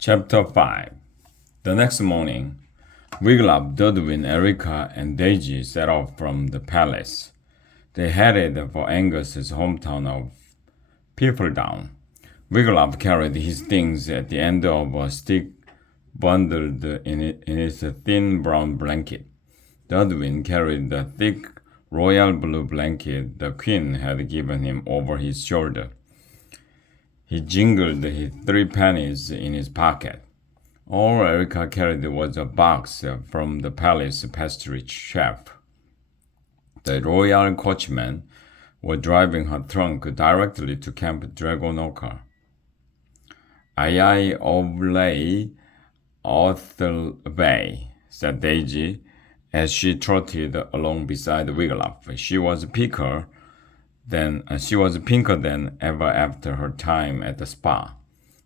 Chapter 5. The next morning, Wiglaf, Dudwin, Erica, and Daisy set off from the palace. They headed for Angus's hometown of Peopledown. Wiglaf carried his things at the end of a stick bundled in his thin brown blanket. Dudwin carried the thick royal blue blanket the queen had given him over his shoulder. He jingled his 3 pennies in his pocket. All Erica carried was a box from the palace pastry chef. The royal coachman was driving her trunk directly to Camp Dragonoka. Aye, aye, Oblay, Bay, said Daisy as she trotted along beside Wiglaf. She was pinker than ever after her time at the spa.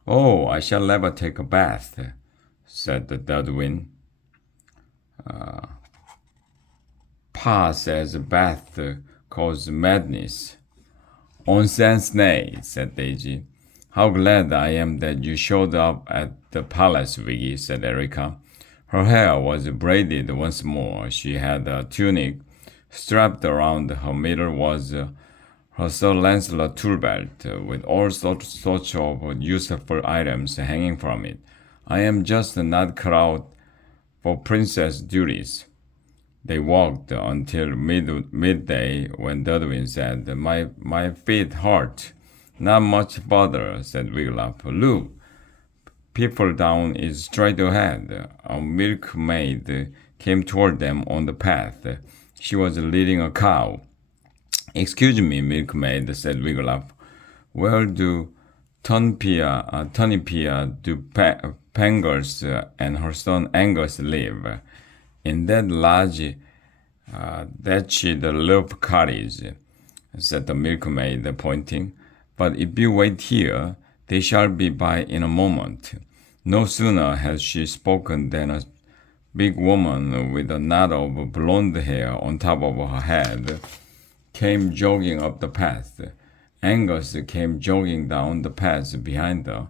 Oh, I shall never take a bath, said Dudwin. Pa says bath causes madness. Onsen's nay, said Daisy. How glad I am that you showed up at the palace, Wiggy, said Erica. Her hair was braided once more. She had a tunic. Strapped around her middle was her Sir Lancelot tool belt, with all sorts of useful items hanging from it. I am just not cut out for princess duties. They walked until midday when Dudwin said, My feet hurt. Not much further, said Wiglaf. Look, Peopledown is straight ahead. A milkmaid came toward them on the path. She was leading a cow. Excuse me, milkmaid, said Wiglaf. Where do Tunipia Pangers and her son Angus live? In that large, thatched roof cottage, said the milkmaid, pointing. But if you wait here, they shall be by in a moment. No sooner had she spoken than a big woman with a knot of blonde hair on top of her head came jogging up the path. Angus came jogging down the path behind her.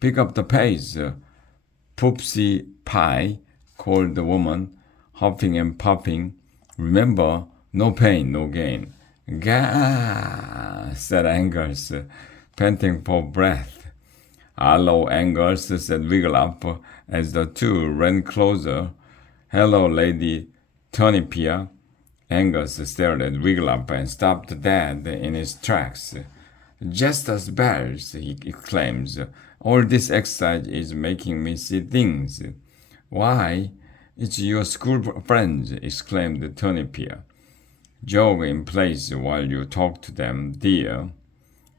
Pick up the pace, Poopsie Pie, called the woman, huffing and puffing. Remember, no pain, no gain. Gah, said Angus, panting for breath. Hello, Angus, said Wiglaf as the two ran closer. Hello, Lady Tunipia. Angus stared at Wiglaf and stopped dead in his tracks. Just as bells, he exclaims. All this exercise is making me see things. Why, it's your school friends, exclaimed Tunipia. Jog in place while you talk to them, dear.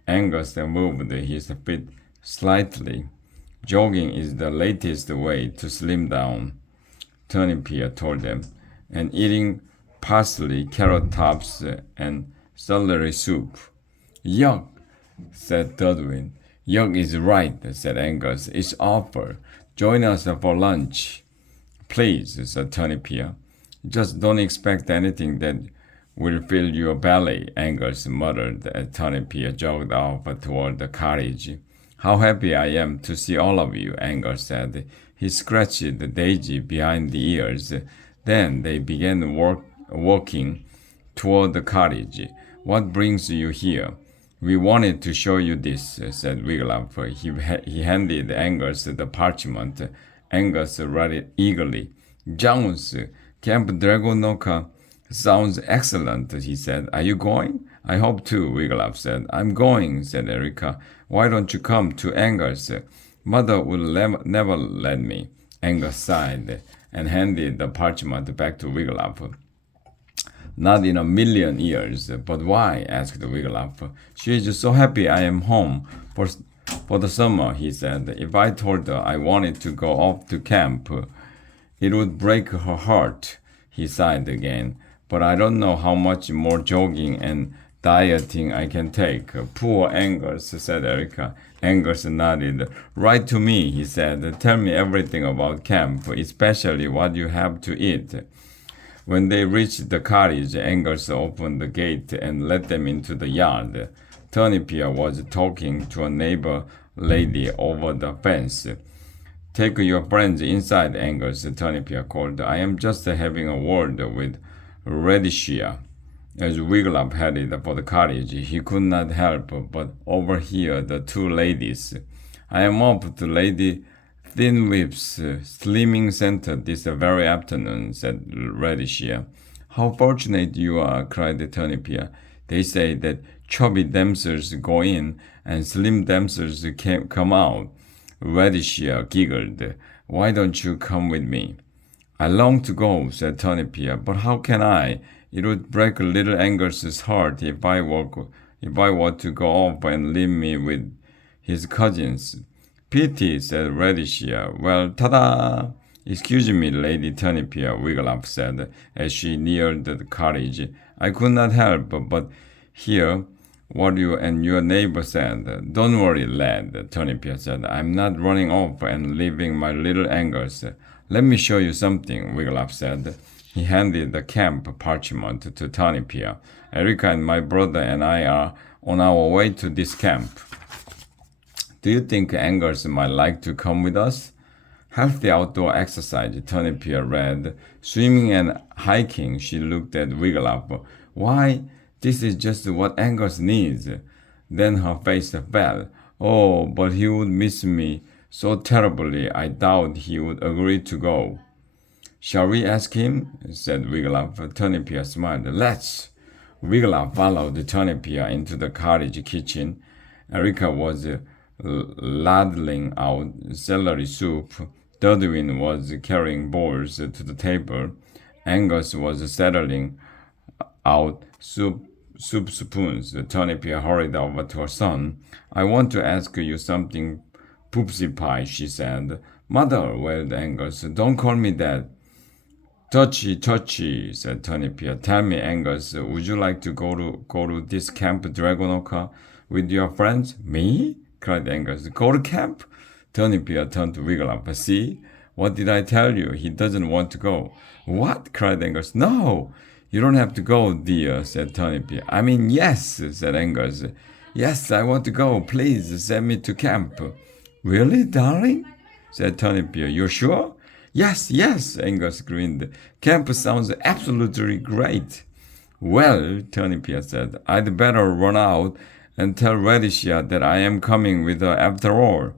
Angus moved his feet slightly. Jogging is the latest way to slim down, Tunipia told them, and eating parsley, carrot tops, and celery soup. Yuck, said Dudwin. Yuck is right, said Angus. It's awful. Join us for lunch. Please, said Tunipia. Just don't expect anything that will fill your belly, Angus muttered as Tunipia jogged off toward the cottage. How happy I am to see all of you, Angus said. He scratched Daisy behind the ears. Then they began walking toward the cottage. What brings you here? We wanted to show you this, said Wiglaf. He handed Angus the parchment. Angus read it eagerly. Jones, Camp Dragonoka sounds excellent, he said. Are you going? I hope to, Wiglaf said. I'm going, said Erica. Why don't you come to Angus? Mother will never let me. Angus sighed and handed the parchment back to Wiglaf. Not in a million years. But why? Asked Wiglaf. She is so happy I am home for the summer, he said. If I told her I wanted to go off to camp, it would break her heart. He sighed again. But I don't know how much more jogging and dieting I can take. Poor Angus, said Erica. Angus nodded. Write to me, he said. Tell me everything about camp, especially what you have to eat. When they reached the cottage, Angus opened the gate and let them into the yard. Tunipia was talking to a neighbor lady over the fence. Take your friends inside, Angus, Tonopia called. I am just having a word with Radishia. As Wiglaf headed for the cottage, he could not help but overhear the two ladies. I am off to Lady Thinwhip's slimming center this very afternoon, said Radishia. How fortunate you are, cried Tonopia. They say that chubby damsels go in and slim damsels come out. Radishia giggled. Why don't you come with me? I long to go, said Tonopia, but how can I? It would break little Angus's heart if I were to go off and leave me with his cousins. Pity, said Radishia. Well, ta-da! Excuse me, Lady Tonopia, Wiglaf said, as she neared the cottage. I could not help but hear what you and your neighbor said. Don't worry, lad, Tonopia said. I'm not running off and leaving my little Angus. Let me show you something, Wiglaf said. He handed the camp parchment to Tonopia. Erica and my brother and I are on our way to this camp. Do you think Angus might like to come with us? Healthy outdoor exercise, Tonopia read. Swimming and hiking, she looked at Wiglaf. Why, this is just what Angus needs. Then her face fell. Oh, but he would miss me so terribly, I doubt he would agree to go. Shall we ask him? Said Wiglaf. Tonopia smiled. Let's. Wiglaf followed Tonopia into the cottage kitchen. Erica was ladling out celery soup. Dudwin was carrying bowls to the table. Angus was settling out soup spoons. Tonopia hurried over to her son. I want to ask you something, Poopsie Pie, she said. Mother, wailed Angus, don't call me that. Touchy, said Tonopia. Tell me, Angus, would you like to go to this camp Dragonoka with your friends? Me? Cried Angus. Go to camp? Tonopia turned to Wiglaf. See? What did I tell you? He doesn't want to go. What? Cried Angus. No! You don't have to go, dear, said Tonopia. I mean, yes, said Angus. Yes, I want to go. Please send me to camp. Really, darling? Said Tonopia. You're sure? Yes, Angus grinned. Camp sounds absolutely great. Well, Tonopia said, I'd better run out and tell Radishia that I am coming with her after all.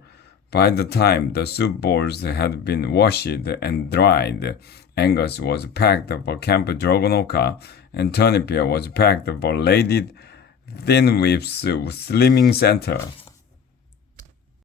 By the time the soup bowls had been washed and dried, Angus was packed for Camp Dragonoka, and Tonopia was packed for Lady Thinwhip's slimming center.